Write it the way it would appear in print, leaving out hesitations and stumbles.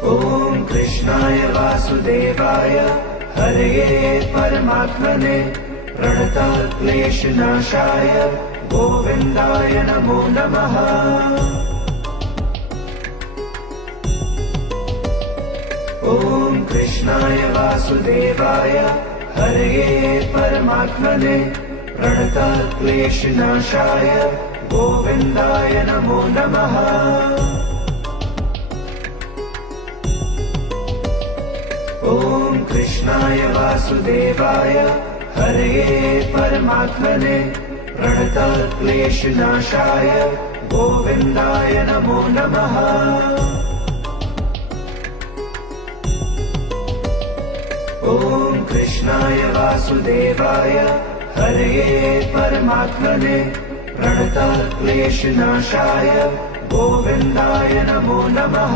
ॐ कृष्णाय वासुदेवाय हरये परमात्मने प्रणतक्लेशनाशाय गोविन्दाय नमो नमः। ॐ कृष्णाय वासुदेवाय हरये परमात्मने प्रणतक्लेशनाशाय गोविन्दाय नमो नमः। ॐ कृष्णाय वासुदेवाय हरये परमात्मने प्रणतक्लेशनाशाय गोविन्दाय नमो नमः। ॐ कृष्णाय वासुदेवाय हरये परमात्मने प्रणतक्लेशनाशाय गोविन्दाय नमो नमः।